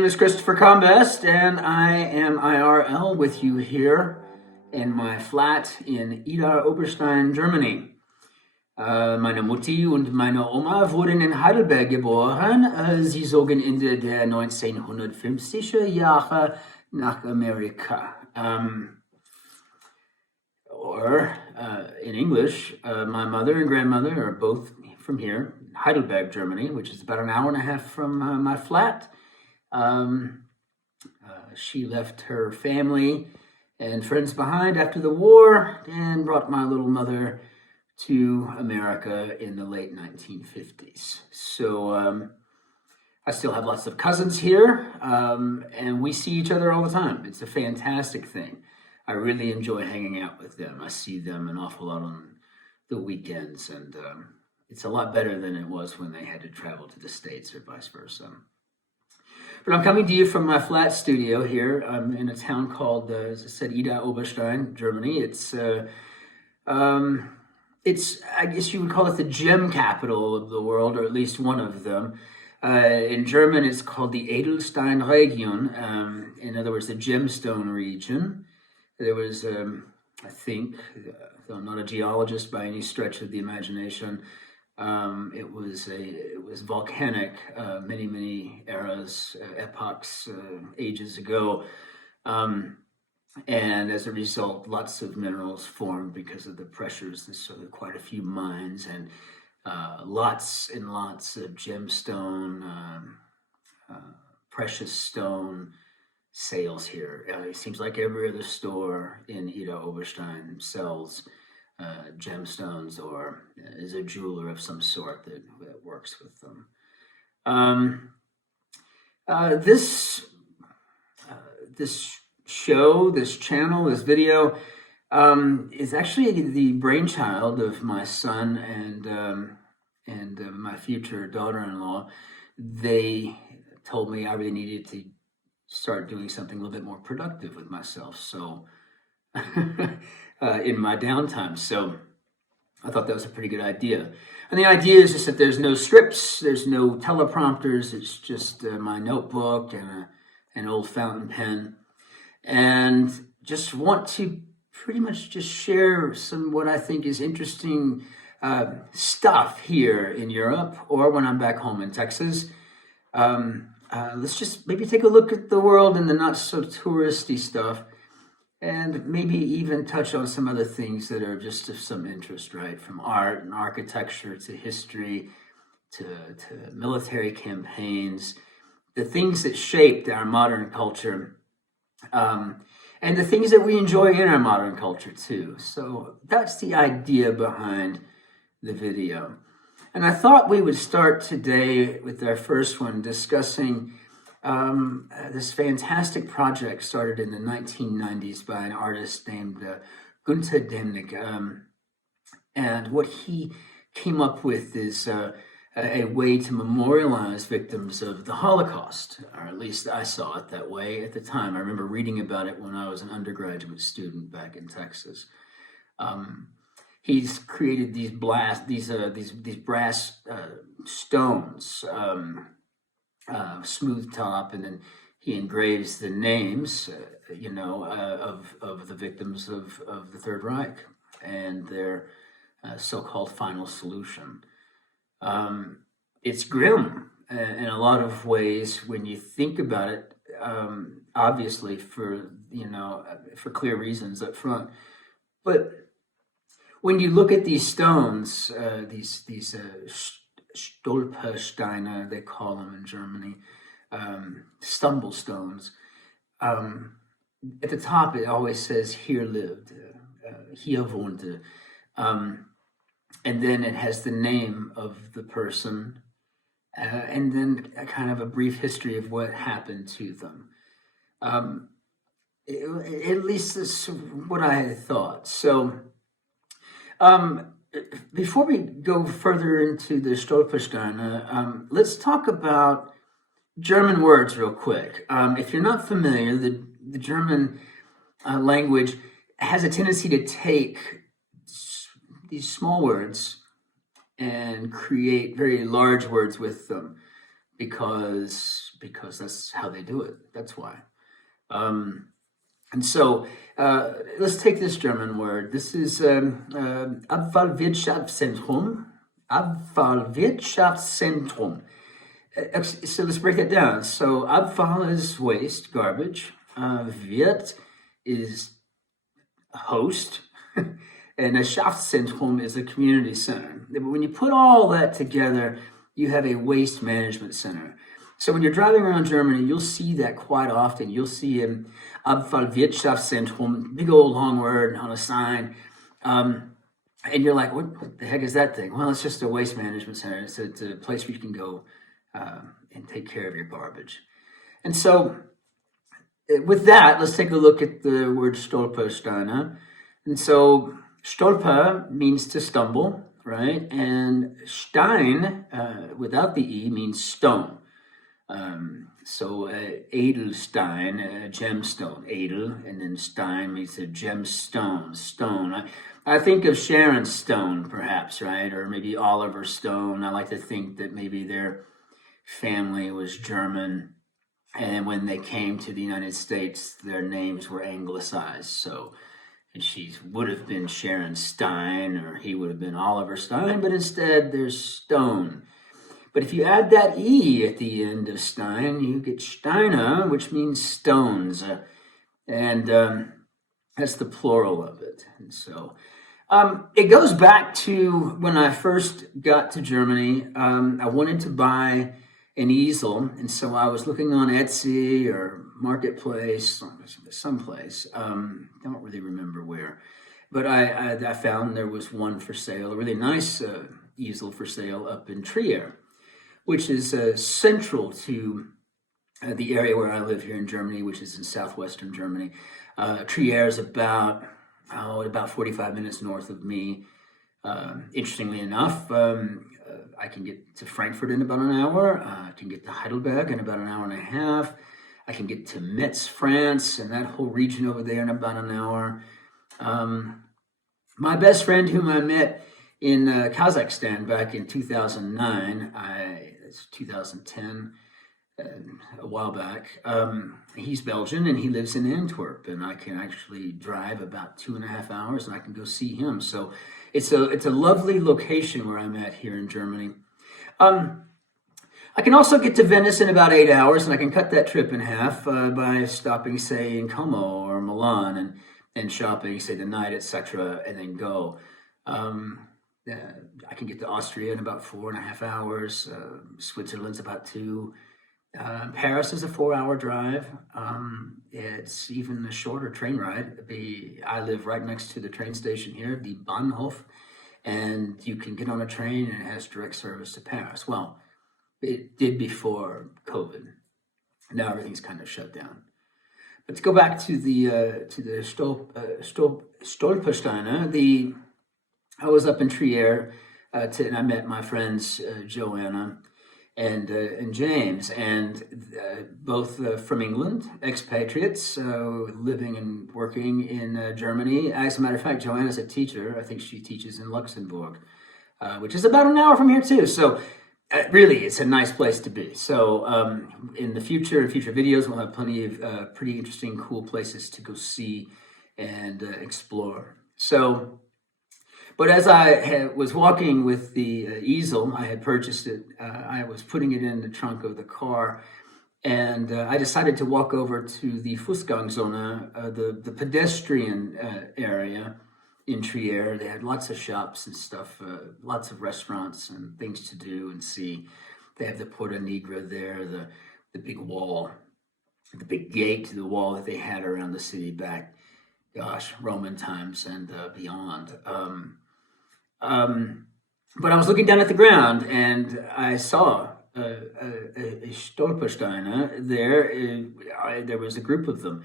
name is Christopher Combest, and I am IRL with you here in my flat in Idar-Oberstein, Germany. Meine Mutti und meine Oma wurden in Heidelberg geboren. Sie zogen Ende der 1950er Jahre nach Amerika. In English, my mother and grandmother are both from here, Heidelberg, Germany, which is about an hour and a half from my flat. She left her family and friends behind after the war and brought my little mother to America in the late 1950s. So I still have lots of cousins here, and we see each other all the time. It's a fantastic thing. I really enjoy hanging out with them. I see them an awful lot on the weekends, and it's a lot better than it was when they had to travel to the States or vice versa. But I'm coming to you from my flat studio here. I'm in a town called, as I said, Idar-Oberstein, Germany. It's, I guess you would call it the gem capital of the world, or at least one of them. In German, it's called the Edelsteinregion, in other words, the gemstone region. There was, I think, though I'm not a geologist by any stretch of the imagination, it was volcanic, many eras, epochs, ages ago, and as a result, lots of minerals formed because of the pressures. So there are quite a few mines and lots and lots of gemstone, precious stone sales here. It seems like every other store in Idar-Oberstein sells gemstones or is a jeweler of some sort that works with them. This show, this channel, this video is actually the brainchild of my son and my future daughter-in-law. They told me I really needed to start doing something a little bit more productive with myself. So in my downtime. So I thought that was a pretty good idea. And the idea is just that there's no scripts, there's no teleprompters. It's just my notebook and an old fountain pen. And just want to pretty much just share some what I think is interesting stuff here in Europe or when I'm back home in Texas. Let's just maybe take a look at the world and the not so touristy stuff, and maybe even touch on some other things that are just of some interest, right? From art and architecture to history to military campaigns, the things that shaped our modern culture, and the things that we enjoy in our modern culture too. So that's the idea behind the video. And I thought we would start today with our first one discussing this fantastic project started in the 1990s by an artist named Gunter Demnig. And what he came up with is a way to memorialize victims of the Holocaust, or at least I saw it that way at the time. I remember reading about it when I was an undergraduate student back in Texas. He's created these brass stones, smooth top, and then he engraves the names, of the victims of the Third Reich and their so-called final solution. It's grim in a lot of ways when you think about it. Obviously, for clear reasons up front, but when you look at these stones, these Stolpersteine, they call them in Germany, stumble stones. At the top, it always says "Here lived," "Hier wohnte," and then it has the name of the person, and then a kind of a brief history of what happened to them. At least that's what I had thought. So. Before we go further into the Stolpersteine, let's talk about German words real quick. If you're not familiar, the German language has a tendency to take these small words and create very large words with them because because that's how they do it. That's why. And so let's take this German word. This is Abfallwirtschaftszentrum. Abfallwirtschaftszentrum. So let's break that down. So Abfall is waste, garbage. Wirt is host. And a Schaffzentrum is a community center. But when you put all that together, you have a waste management center. So when you're driving around Germany, you'll see that quite often. You'll see an Abfallwirtschaftszentrum, big old long word on a sign. And you're like, what the heck is that thing? Well, it's just a waste management center. It's a place where you can go and take care of your garbage. And so with that, let's take a look at the word Stolpersteine. And so Stolper means to stumble, right? And Stein, without the E, means stone. So Edelstein, gemstone, Edel, and then Stein means a gemstone, stone. I think of Sharon Stone, perhaps, right? Or maybe Oliver Stone. I like to think that maybe their family was German, and when they came to the United States, their names were anglicized. So she would have been Sharon Stein, or he would have been Oliver Stein, but instead there's Stone. But if you add that E at the end of Stein, you get Steine, which means stones. And that's the plural of it. And so it goes back to when I first got to Germany. I wanted to buy an easel, and so I was looking on Etsy or Marketplace, someplace. Don't really remember where. But I found there was one for sale, a really nice easel for sale up in Trier, which is central to the area where I live here in Germany, which is in southwestern Germany. Trier is about 45 minutes north of me. Interestingly enough, I can get to Frankfurt in about an hour. I can get to Heidelberg in about an hour and a half. I can get to Metz, France, and that whole region over there in about an hour. My best friend, whom I met in Kazakhstan back in 2009, it's 2010, a while back. He's Belgian and he lives in Antwerp, and I can actually drive about 2.5 hours and I can go see him. So it's a lovely location where I'm at here in Germany. I can also get to Venice in about 8 hours, and I can cut that trip in half by stopping, say, in Como or Milan and shopping, say, the night, etc., and then go. I can get to Austria in about 4.5 hours. Switzerland's about 2. Paris is a 4-hour drive. It's even a shorter train ride. I live right next to the train station here, the Bahnhof, and you can get on a train and it has direct service to Paris. Well, it did before COVID. Now everything's kind of shut down. But to go back to the Stolpersteine, I was up in Trier, and I met my friends Joanna and James, and both from England, expatriates living and working in Germany. As a matter of fact, Joanna's a teacher. I think she teaches in Luxembourg, which is about an hour from here too. So really, it's a nice place to be. So in future videos, we'll have plenty of pretty interesting, cool places to go see and explore. So, but as I was walking with the easel, I had purchased it. I was putting it in the trunk of the car, and I decided to walk over to the Fußgangszone, the pedestrian area in Trier. They had lots of shops and stuff, lots of restaurants and things to do and see. They have the Porta Nigra there, the big wall, the big gate to the wall that they had around the city back, Roman times and beyond. But I was looking down at the ground and I saw a Stolpersteine there. There was a group of them.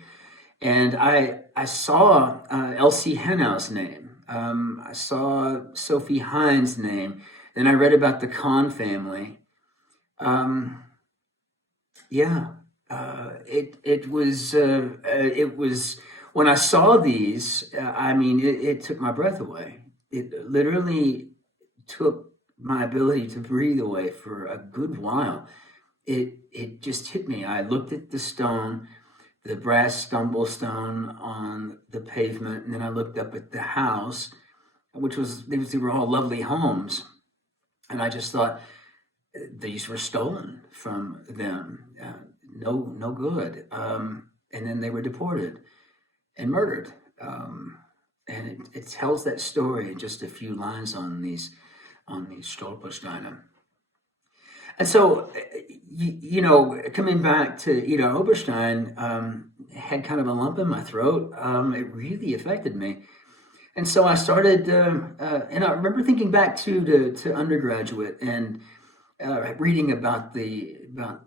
And I saw Elsie Hennau's name. I saw Sophie Hines' name. Then I read about the Kahn family. It was when I saw these. It took my breath away. It literally took my ability to breathe away for a good while. it just hit me. I looked at the stone, the brass stumble stone on the pavement, and then I looked up at the house, which they were all lovely homes, and I just thought these were stolen from them. No good. And then they were deported and murdered. And it tells that story in just a few lines on these Stolpersteine. And so, coming back to Idar-Oberstein, had kind of a lump in my throat. It really affected me. And so I started, and I remember thinking back to undergraduate and reading about the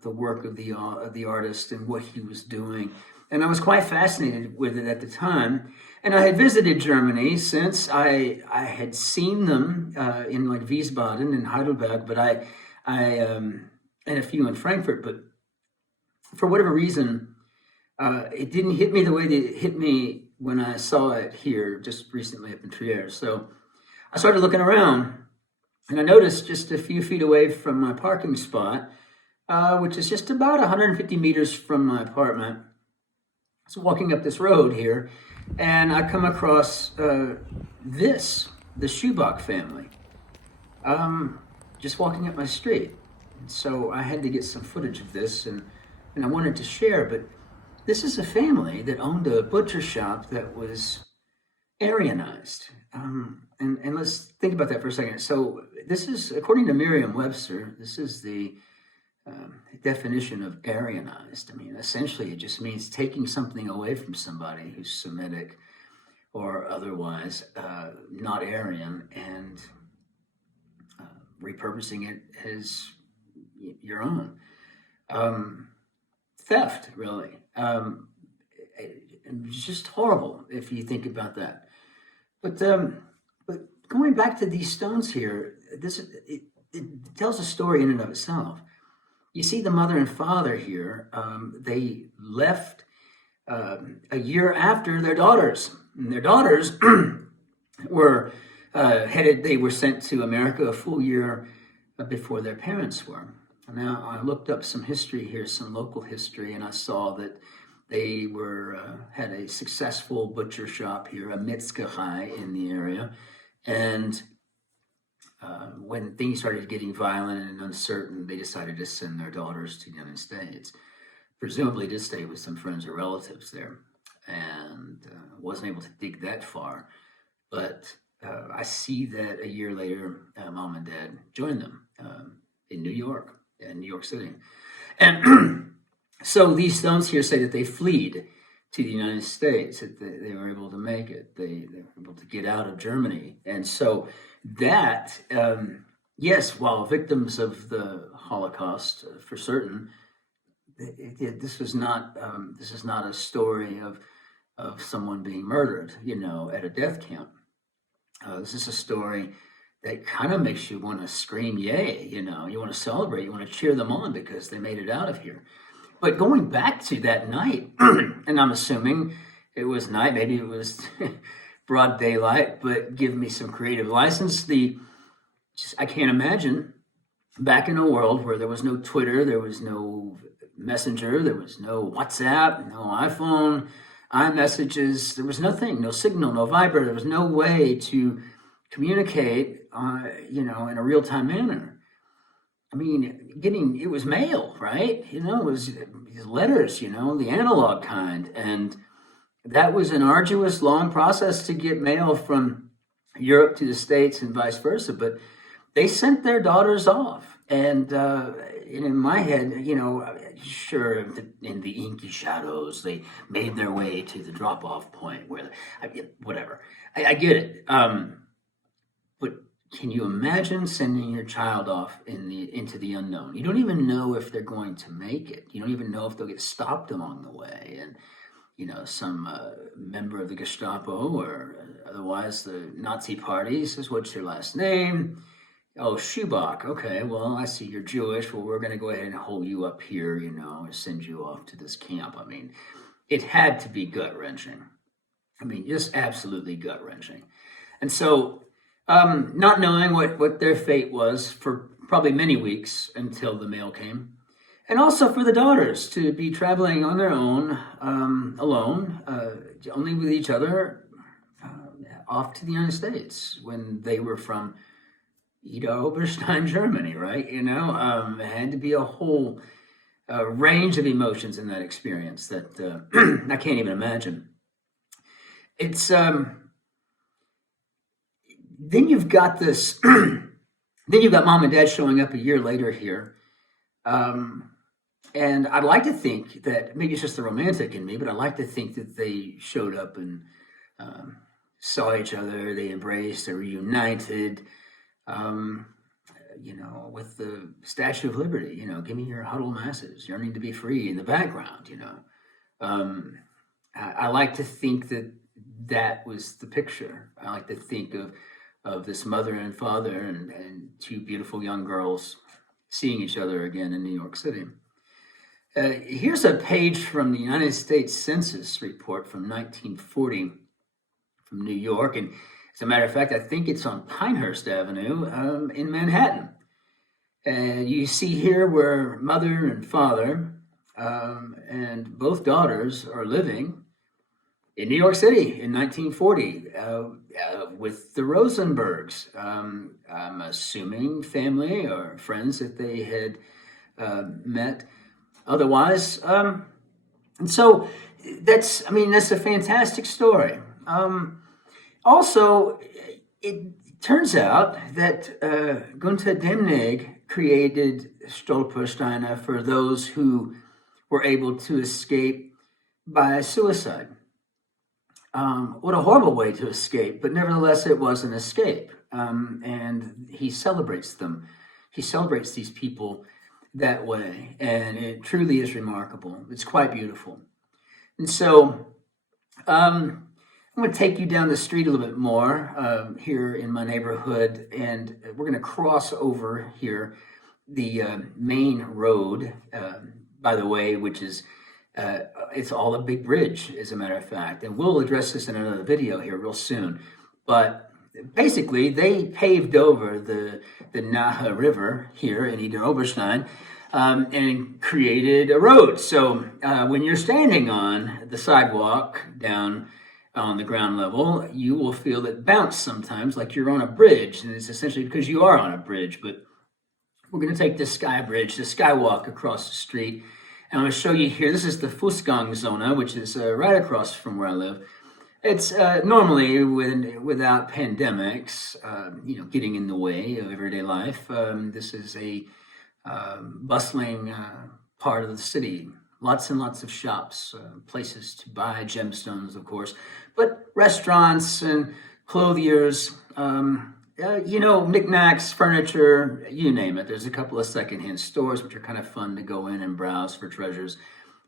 work of the artist and what he was doing. And I was quite fascinated with it at the time. And I had visited Germany since. I had seen them in like Wiesbaden and Heidelberg, but I and a few in Frankfurt. But for whatever reason, it didn't hit me the way that it hit me when I saw it here just recently up in Trier. So I started looking around, and I noticed just a few feet away from my parking spot, which is just about 150 meters from my apartment. I was walking up this road here, and I come across the Schubach family, just walking up my street. And so I had to get some footage of this, and I wanted to share, but this is a family that owned a butcher shop that was Aryanized. And let's think about that for a second. So this is, according to Merriam-Webster, this is the definition of Aryanized. I mean, essentially, it just means taking something away from somebody who's Semitic or otherwise not Aryan and repurposing it as your own. Theft, really. It's just horrible if you think about that. But going back to these stones here, it tells a story in and of itself. You see the mother and father here. They left a year after their daughters. And their daughters were headed. They were sent to America a full year before their parents were. Now, I looked up some history here, some local history, and I saw that they had a successful butcher shop here, a Metzgerei in the area. And when things started getting violent and uncertain, they decided to send their daughters to the United States, presumably to stay with some friends or relatives there. And wasn't able to dig that far. But I see that a year later, mom and dad joined them in New York City. And so these stones here say that they fled to the United States, that they were able to make it. They were able to get out of Germany. And so that, yes, while victims of the Holocaust, for certain, this is not a story of someone being murdered, at a death camp. This is a story that kind of makes you want to scream, yay, you want to celebrate, you want to cheer them on because they made it out of here. But going back to that night, and I'm assuming it was night, maybe it was broad daylight, but give me some creative license. I can't imagine back in a world where there was no Twitter, there was no Messenger, there was no WhatsApp, no iPhone, iMessages, there was nothing, no Signal, no Viber, there was no way to communicate, in a real-time manner. I mean, it was mail, right? It was letters, the analog kind. And that was an arduous, long process to get mail from Europe to the States and vice versa. But they sent their daughters off. And in my head, sure, in the inky shadows, they made their way to the drop-off point where, whatever. I get it. But can you imagine sending your child off into the unknown? You don't even know if they're going to make it. You don't even know if they'll get stopped along the way. And, some member of the Gestapo or otherwise the Nazi party says, what's your last name? Oh, Schubach. Okay, well, I see you're Jewish. Well, we're going to go ahead and hold you up here, and send you off to this camp. I mean, it had to be gut-wrenching. I mean, just absolutely gut-wrenching. And so, not knowing what their fate was for probably many weeks until the mail came. And also for the daughters to be traveling on their own, alone, only with each other, off to the United States when they were from Idar-Oberstein, Germany, right? It had to be a whole range of emotions in that experience that I can't even imagine. It's then you've got this. Then you've got mom and dad showing up a year later here. And I'd like to think that maybe it's just the romantic in me, but I'd like to think that they showed up and saw each other, they embraced, they reunited, with the Statue of Liberty, give me your huddled masses, yearning to be free in the background, I like to think that was the picture. I like to think of this mother and father and two beautiful young girls seeing each other again in New York City. Here's a page from the United States Census report from 1940 from New York. And as a matter of fact, I think it's on Pinehurst Avenue in Manhattan. And you see here where mother and father and both daughters are living in New York City in 1940 with the Rosenbergs. I'm assuming family or friends that they had met otherwise. And so that's a fantastic story. Also, it turns out that Gunter Demnig created Stolpersteine for those who were able to escape by suicide. What a horrible way to escape, but nevertheless, it was an escape. And he celebrates them. He celebrates these people that way, and it truly is remarkable. It's quite beautiful. And so I'm going to take you down the street a little bit more here in my neighborhood, and we're going to cross over here the main road, by the way, which is it's all a big bridge, as a matter of fact. And we'll address this in another video here real soon. But basically, they paved over the Nahe River here in Idar-Oberstein and created a road. So when you're standing on the sidewalk down on the ground level, you will feel it bounce sometimes like you're on a bridge. And it's essentially because you are on a bridge. But we're going to take this sky bridge, the skywalk across the street. And I'm going to show you here, this is the Fußgangszone, which is right across from where I live. It's normally without pandemics, getting in the way of everyday life. This is a bustling part of the city. Lots and lots of shops, places to buy gemstones, of course, but restaurants and clothiers, knickknacks, furniture, you name it. There's a couple of secondhand stores, which are kind of fun to go in and browse for treasures.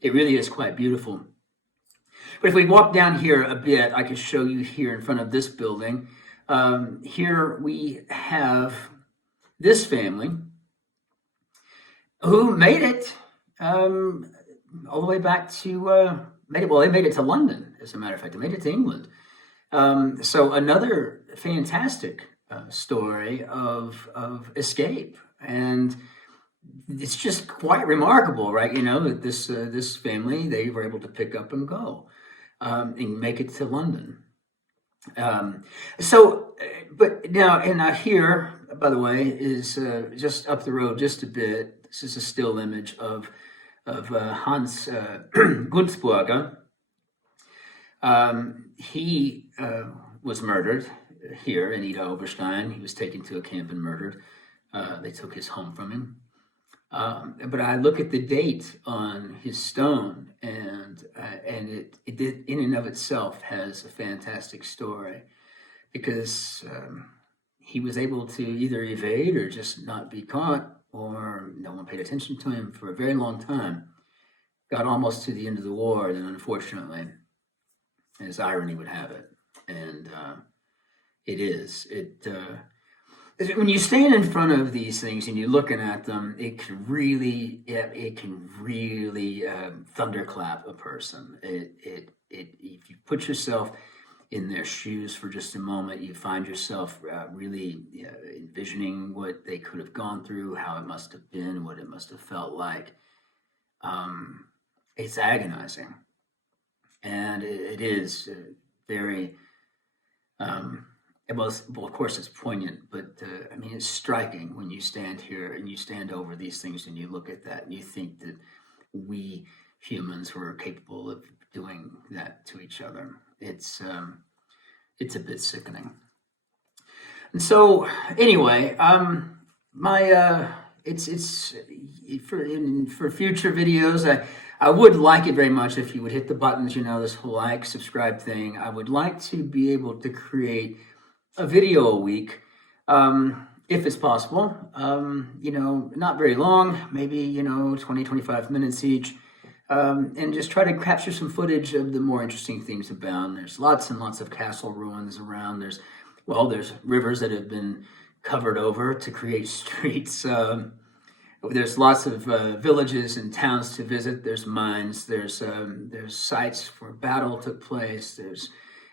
It really is quite beautiful. But if we walk down here a bit, I can show you here in front of this building. Here we have this family who made it all the way back to, they made it to London, as a matter of fact. They made it to England. So another fantastic story of escape. And it's just quite remarkable, right? That this family, they were able to pick up and go and make it to London. But now here, by the way, is just up the road just a bit. This is a still image of Hans Gunzburger. He was murdered here in Idar-Oberstein. He was taken to a camp and murdered. They took his home from him. But I look at the date on his stone, and it in and of itself has a fantastic story, because he was able to either evade or just not be caught, or no one paid attention to him for a very long time. Got almost to the end of the war, then unfortunately, as irony would have it, and when you stand in front of these things and you're looking at them, it can really thunderclap a person. If you put yourself in their shoes for just a moment, you find yourself really envisioning what they could have gone through, how it must have been, what it must have felt like. it's agonizing. And it is very, well, of course it's poignant, but I mean, it's striking when you stand here and you stand over these things and you look at that and you think that we humans were capable of doing that to each other. It's a bit sickening. And so anyway, it's for future videos, I would like it very much if you would hit the buttons, this whole like, subscribe thing. I would like to be able to create a video a week, if it's possible, not very long, maybe, 20, 25 minutes each, and just try to capture some footage of the more interesting things abound. There's lots and lots of castle ruins around. There's rivers that have been covered over to create streets. There's lots of villages and towns to visit. There's mines. There's sites where battle took place. There's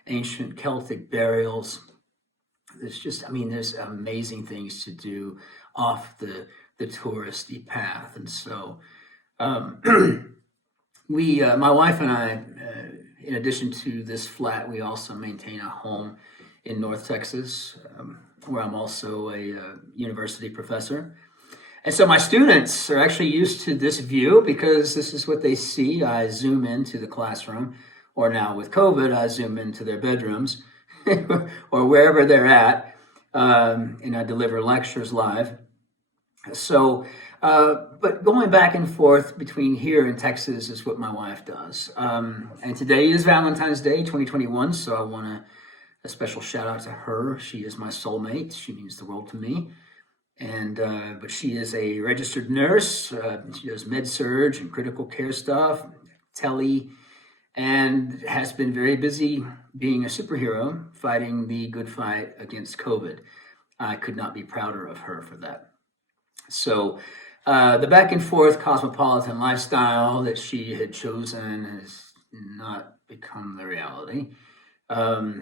ancient Celtic burials. There's amazing things to do off the touristy path. And so my wife and I, in addition to this flat, we also maintain a home in North Texas, where I'm also a university professor. And so my students are actually used to this view because this is what they see. I zoom into the classroom, or now with COVID, I zoom into their bedrooms or wherever they're at, and I deliver lectures live. So, but going back and forth between here and Texas is what my wife does. And today is Valentine's Day 2021, so I want a special shout out to her. She is my soulmate. She means the world to me. And but she is a registered nurse. She does med-surg and critical care stuff, tele, and has been very busy being a superhero, fighting the good fight against COVID. I could not be prouder of her for that. So the back and forth cosmopolitan lifestyle that she had chosen has not become the reality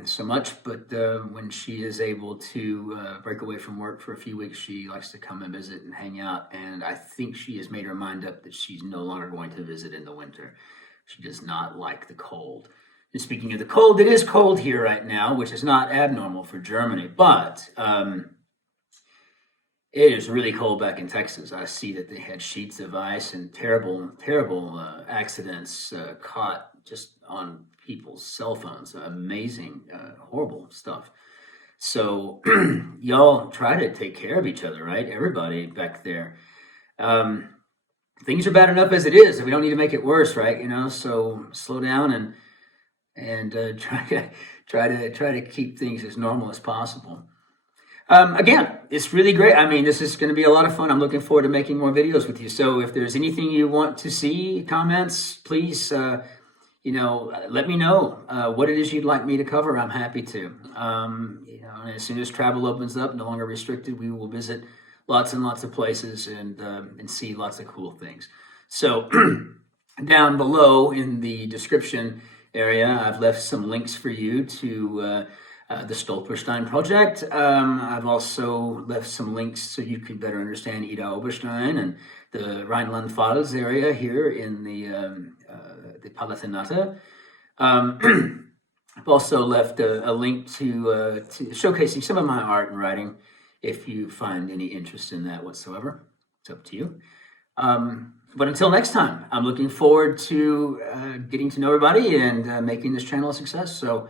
so much, but when she is able to break away from work for a few weeks, she likes to come and visit and hang out. And I think she has made her mind up that she's no longer going to visit in the winter. She does not like the cold. And speaking of the cold, it is cold here right now, which is not abnormal for Germany, but it is really cold back in Texas. I see that they had sheets of ice and terrible accidents caught just on people's cell phones. Amazing, horrible stuff. So y'all try to take care of each other, right? Everybody back there. Things are bad enough as it is. We don't need to make it worse, right? So slow down and try to keep things as normal as possible. Again, it's really great. This is going to be a lot of fun. I'm looking forward to making more videos with you. So if there's anything you want to see, comments, please, let me know what it is you'd like me to cover. I'm happy to. And as soon as travel opens up, no longer restricted, we will visit lots and lots of places and see lots of cool things. So down below in the description area, I've left some links for you to the Stolpersteine project. I've also left some links so you can better understand Idar-Oberstein and the Rheinland Pfalz area here in the Palatinate. I've also left a link to showcasing some of my art and writing if you find any interest in that whatsoever. It's up to you. But until next time, I'm looking forward to getting to know everybody and making this channel a success. So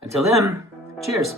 until then, cheers.